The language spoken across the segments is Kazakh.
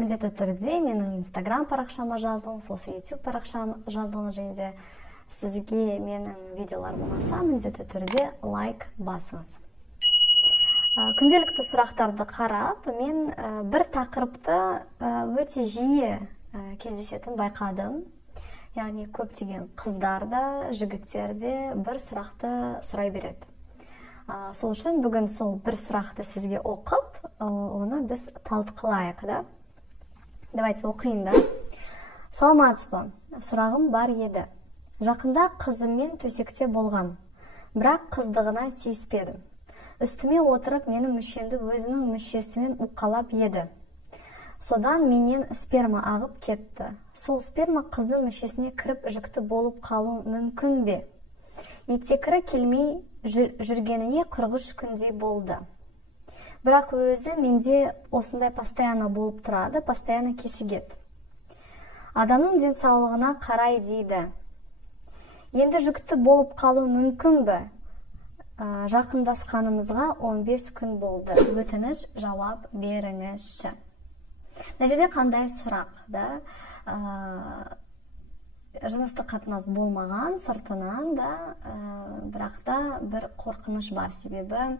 Міндетті түрде менің Instagram парақшама жазылыңыз, осы YouTube парақшама жазылыңыз, және де сізге менің видеоларым ұнаса, міндетті түрде лайк басыңыз. Күнделікті сұрақтарды қарап, мен бір тақырыпты өте жиі кездесетін байқадым. Яғни көптеген қыздар да, жігіттер де бір сұрақты сұрай береді. Сол үшін бүгін сол бір сұрақты сізге оқып, оны біз талқылайық, да? Давайте оқиын да. Саламатсыз ба? Сұрағым бар еді. Жақында қызыммен төсекте болғам, бірақ қыздығына тиіспедім. Үстіме отырып, менің мүшемді өзінің мүшесімен уқалап еді. Содан менен сперма ағып кетті. Сол сперма қыздың мүшесіне кіріп жүкті болып қалу мүмкін бе? Еттекірі келмей жүргеніне 43 күндей болды. Бірақ өзі менде осындай постоянно болып тұрады, постоянно кешігеді. Адамның денсаулығына қарай дейді. Енді жүкті болып қалу мүмкін бе? Жақындасқанымызға 15 күн болды. Өтініш жауап беріңізші. Мына жерде қандай сұрақ, да? Жыныстық қатынас болмаған сыртынан да, бірақ та бір қорқыныш бар, себебі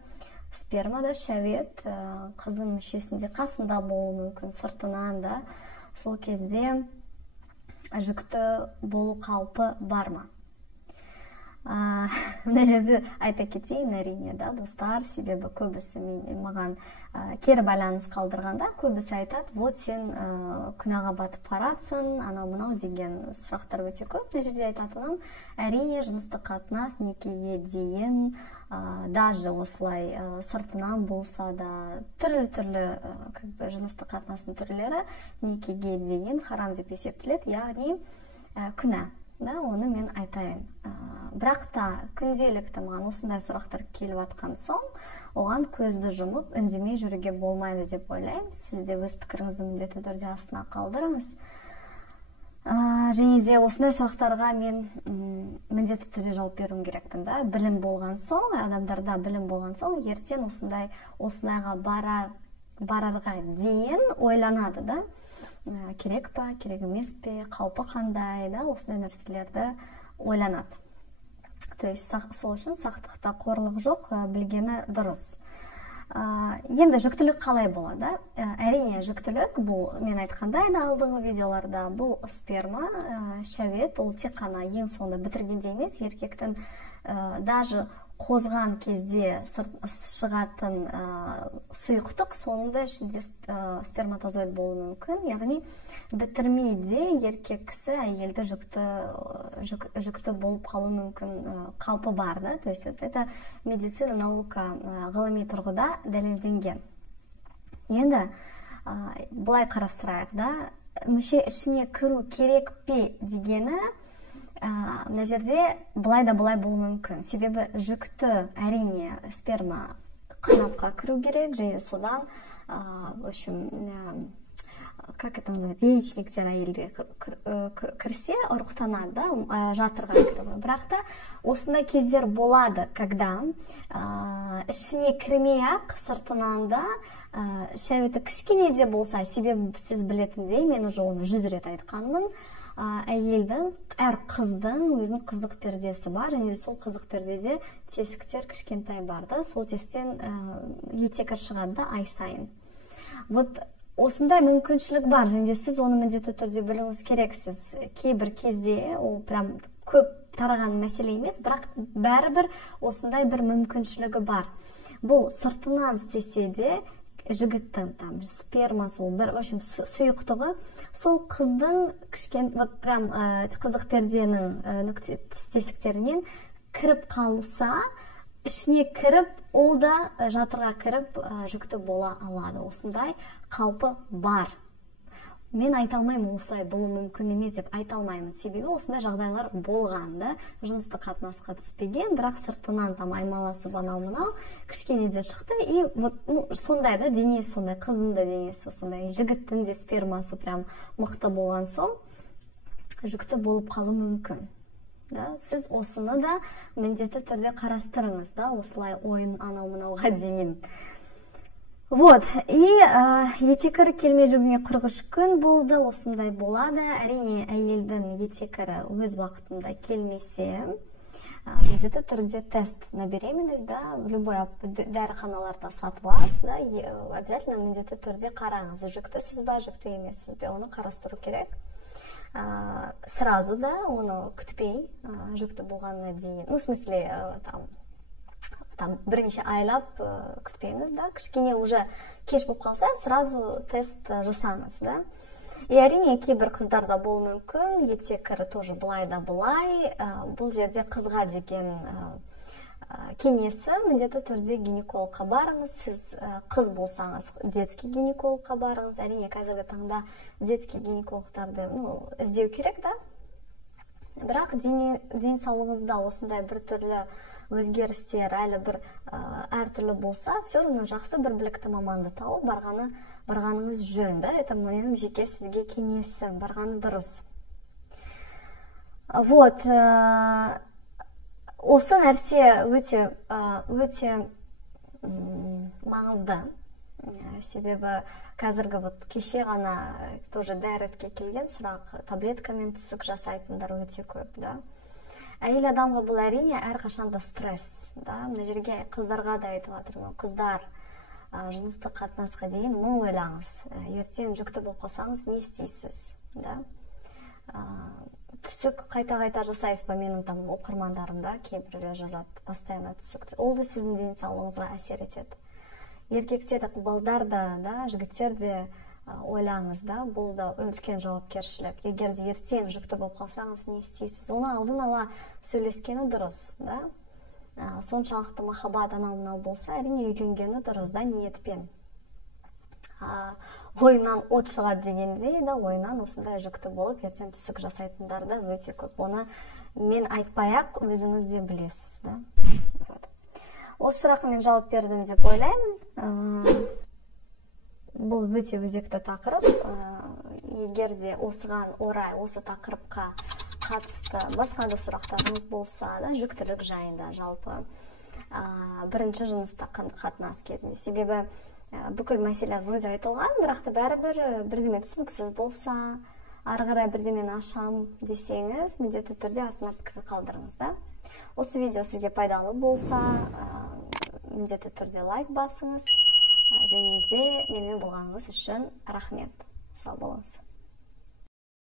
спермада шәует қыздың мүшесінде қасында болуы мүмкін, сыртынан да. Сол кезде жүкті болу қаупі бар ма? Мына жерде айта кетейін, әрине, да, достар, себебі көбісі маған кері байланыс қалдырғанда, көбісі айтады, вот сен күнәға батып баратсың, анау мынау деген сұрақтар өте көп. Мына жерде айтатыным, әрине, жыныстық қатынас некеге дейін, даже осылай сыртынан болса да, түрлі жыныстық қатынастың түрлері некеге дейін харам деп есептеледі, яғни күнә. Да, оны мен айтайын. Бірақ та күнделікті маған осындай сұрақтар келіп атқан соң, оған көзді жұмып, үндемей жүруге болмайды деп ойлаймын. Сіз де өз пікіріңізді міндетті түрде астына қалдырыңыз. Және де осындай сұрақтарға мен міндетті түрде жауап беруім керекпін, да? Білім болған соң, адамдарда білім болған соң, ертең осындайға барарға дейін ойланады, да? Керек па, керек емес пе, қаупі қандай, да, осындай нәрселерді ойланады. То есть, сол үшін сақтықта қорлық жоқ, білгені дұрыс. Енді жүктілік қалай болады? Әрине, жүктілік бұл, мен айтқандай да алдыңғы видеоларда, бұл сперма, шәует, ол тек қана ең соңында бітіргенде емес, еркектің даже қозған кезде шығатын сұйықтық, соңында ішінде сперматозоид болуы мүмкін. Яғни бітірмейде еркек кісі әйелді жүкті болып қалу мүмкін қаупі бар, да? То есть это медицина, наука, ғылыми тұрғыда дәлелденген. Енді былай қарастырайық, да? Мүше ішіне кіру керек пе дегені, мына жерде былай да былай болуы мүмкін. Себебі жүкті әрине сперма қынапқа кіру керек, және содан, в общем, как это называется, яичниктер әйелге кірсе, ұрықтанады, да, жатырға кіріп. Бірақ та осындай кездер болады, когда ішіне кірмей-ақ сыртынан да шәуеті кішкене де болса, себебі сіз білетіндей, мен уже оны 100 рет айтқанмын, әйелдің, әр қыздың өзінің қыздық пердесі бар, және сол қыздық пердеде тесіктер кішкентай бар, да, сол тесіктен еттекір шығады да ай сайын. Вот осындай мүмкіншілік бар, және сіз оны міндетті түрде білуіңіз керексіз. Кейбір кезде ол прям көп тараған мәселе емес, бірақ бәрібір осындай бір мүмкіншілігі бар. Бұл сыртынан істесе де жігіттің спермасы, в общем, сұйықтығы, сол қыздың қыздық перденің тесіктерінен кіріп қалса, ішіне кіріп, ол да жатырға кіріп жүкті бола алады. Осындай қаупі бар. Мен айта алмаймын, осылай болуы мүмкін емес деп айта алмаймын. Себебі осындай жағдайлар болғанда, жыныстық қатынасқа түспеген, бірақ сыртынан аймаласып анау-мынау кішкене де шықты. И сондай да денесі сондай, қыздың да денесі сондай, жігіттің де спермасы прям мықты болған соң, жүкті болып қалу мүмкін. Сіз осыны да міндетті түрде қарастырыңыз, да, осылай ойын анау-мынауға дейін. Вот, и етекірі келмей жүргенге 43 күн болды, осындай болады. Әрине, әйелдің етекірі өз уақытында келмесе, міндетті түрде тест на беременность, да, любой дәріханаларда сатылады, да, обязательно міндетті түрде қараңыз, жүктісіз ба, жүкті емессіз бе, оны қарастыру керек. Сразу да, оны күтпей, жүкті болғанына дейін, ну, в смысле, там бірнеше айлап күтпеңіз, да, кішкене уже кеш болып қалса, сразу тест жасаңыз, да. И әрине кейбір қыздарда болуы мүмкін, етекірі тоже былай да былай, бұл жерде қызға деген кеңесі, міндетті түрде гинекологқа барыңыз, сіз қыз болсаңыз, детский гинекологқа барыңыз, әрине қазіргі таңда детский гинекологтарды іздеу керек, да. Бірақ денсаулығыңызда осындай бір түрлі өзгерістер, әлі бір әртүрлі болса, все равно жақсы бір білікті маманды тауып барғаныңыз жөн, да, это менің жеке сізге кеңесім, барғаны дұрыс. Вот, осы нәрсе өте маңызды, себебі қазіргі кеше ғана тоже дәретке келген сұрақ, таблеткамен түсік жасайтындар өте көп, да. Әйел адамға бұл әрине әрқашанда стресс, да, мына жерге қыздарға да айтып жатырмын, қыздар жыныстық қатынасқа дейін мың ойлаңыз, ертең жүкті болып қалсаңыз не істейсіз, да. Түсік қайта-қайта жасайсыз ба, менің там оқырмандарымда кейбіреулер жазады, постоянно түсік, ол да сіздің денсаулығыңызға әсер етеді. Еркектер, балдар да, жігіттер де ойлаңыз, да, бұл да үлкен жауапкершілік. Егер де ертең жүкті болып қалсаңыз не істейсіз, оны алдын ала сөйлескені дұрыс, да. Соншалықты махаббат анау болса, әрине үйленгені дұрыс, да, ниетпен. Ойынан от шығады дегендей, да, ойынан осындай жүкті болып, ертең түсік жасайтындар да өте көп. Оны мен айтпай-ақ өзіңіз де білесіз, да. Осы сұраққа мен жауап бердім деп ойлаймын. Бұл өте өзекті тақырып. Егер де осыған орай, осы тақырыпқа қатысты басқа да сұрақтарыңыз болса, да, жүктілік жайында жалпы бірінші жыныстық қатынас кезінде. Себебі бүкіл мәселелер вроде айтылған, бірақ та бәрібір бірдеме түсініксіз болса, ары қарай бірдемені ашам десеңіз, міндетті түрде артына пікір қалдырыңыз, да. Осы видео сізге пайдалы болса, міндетті түрде лайк басыңыз, және де менімен болғаныңыз үшін рахмет. Сау болыңыз.